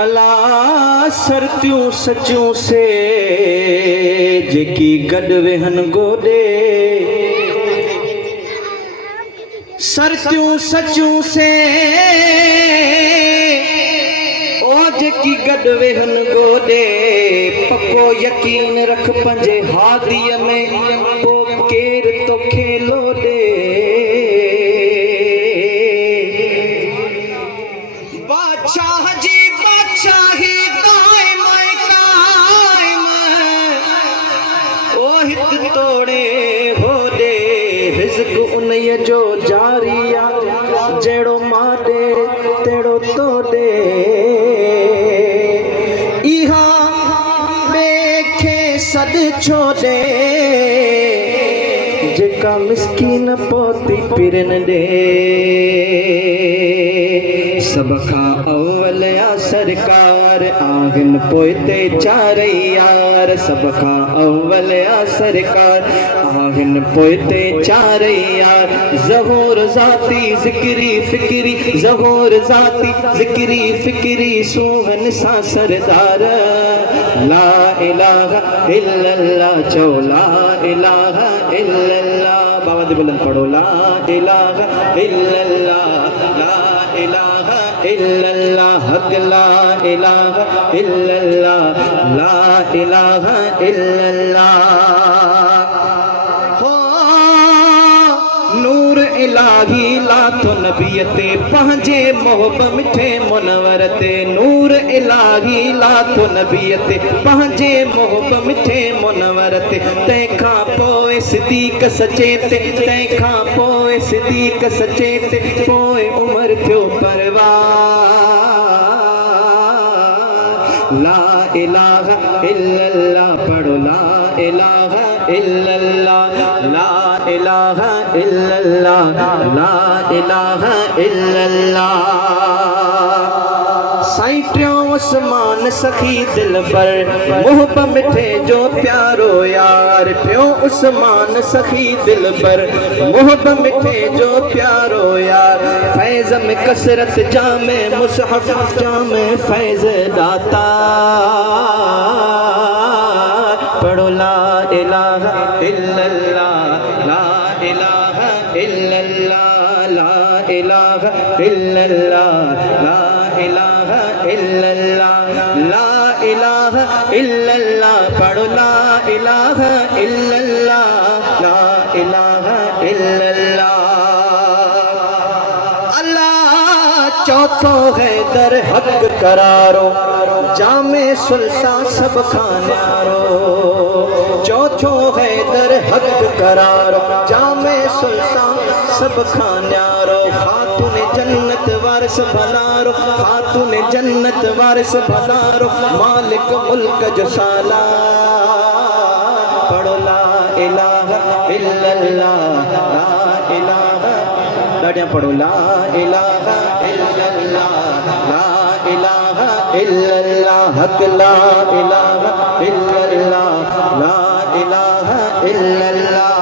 अला सरतियूं सचियूं से जेकी गॾु वेहन गोॾे, सरतियूं सचियूं से ओ जेकी गॾु वेहन गोॾे, पको यकीन रख पंहिंजे हादीअ में पोइ केरु तोखे लोॾे। बादशाह जी बादशाही कायम कायम, ओ हित तोड़े होॾे, रिज़्क़ उन्हीअ जो जारी आ, जहिड़ो मां ॾे तहिड़ो तो ॾे। इहा ॿिए खे सॾु छो ॾे, जेका मिसकीन पोती पिरन ॾे। सब खां अव्वल आ सरकार, आहिन पोइ ते चारई यार। सब खां अव्वल आ सरकार, आहिन पोइ ते चारई यार। ज़हूर ज़ाती ज़िक्री फ़िक्री, ज़हूर ज़ाती ज़िक्री फ़िक्री, सोहन सां सरदार। ला इलाहा इल्लल्लाह चो, ला इलाहा इल्लल्लाह। बाबा जी बुलंद पढ़ो, ला इलाहा इल्लल्लाह, ला इलाहा इल्लल्लाह, हक ला इलाहा इल्लल्लाह, ला इलाहा इल्लल्लाह। हो नूर इलाही लाथो नबीअ ते, पंहिंजे मोहब मिठे मुनवर ते। नूर इलाही लाथो नबीअ ते, पंहिंजे मोहब मिठे मुनवर ते। तंहिंखां पोइ सिद्दीक़ सचे ते, तंहिंखां पोइ सिद्दीक़ सचे ते, पोइ उमर थियो परवान। ला इलाहा इल्लल्लाह पढ़ो, ला इलाहा इल्लल्लाह, ला इलाहा इल्लल्लाह, ला इलाहा इल्लल्लाह। साईं टियों उस्मान सखी दिलबर, मोहब मिठे जो प्यारो यार। टियों उस्मान सखी दिलबर, मोहब मिठे जो प्यारो यार। फैज़ में कसरत जामे मुसहफ, जामे फैज़ दाता। पढ़ो ला इलाहा इल्लल्लाह, ला इलाहा इल्लल्लाह, ला इलाहा इल्लल्लाह, ला इलाहा इल्लल्लाह, ला इलाहा इल्लल्लाह। पढ़ो ला इलाहा इल्लल्लाह, ला इलाहा इल्लल्लाह। अल्लाह चौथो है दर हक करारो, जामे सुल्तान सब खां न्यारो। चौथो है दर हक करारो, जामे सुल्तान सब खां न्यारो। खातून जन्नत वारिस भलारो, खातून जन्नत वारिस भलारो, मालिक मुल्क जो साला। पढ़ो ला इलाहा इल्लल्लाह, ला इलाहा, ॾाढियां पढ़ो, ला इलाहा इल्लल्लाह, ला इलाहा इल्लल्लाह, हक ला इलाहा इल्लल्लाह, ला इलाहा इल्लल्लाह।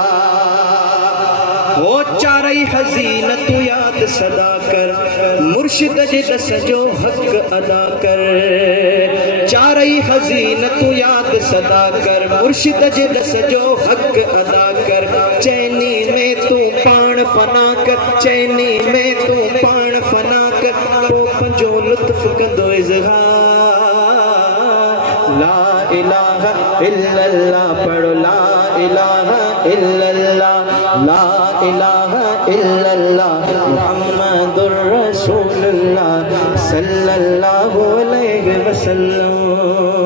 हो चारई हज़ीन तू याद सदा कर, मुर्शिद जे दस जो हक अदा कर। चारई हज़ीन तू याद सदा कर, मुर्शिद जे दस जो हक अदा कर। चैनी में तू पाण फना कर, चैनी में तू पाण फना कर, तो पंहिंजो लुत्फ़ कंदो इज़हार। ला इलाहा इल्लल्लाह पढ़ो, ला इलाहा इल्लल्लाह, ला इलाहा इल्लल्लाह, मुहम्मदुर रसूलुल्लाह सल्लल्लाहु अलैहि वसल्लम।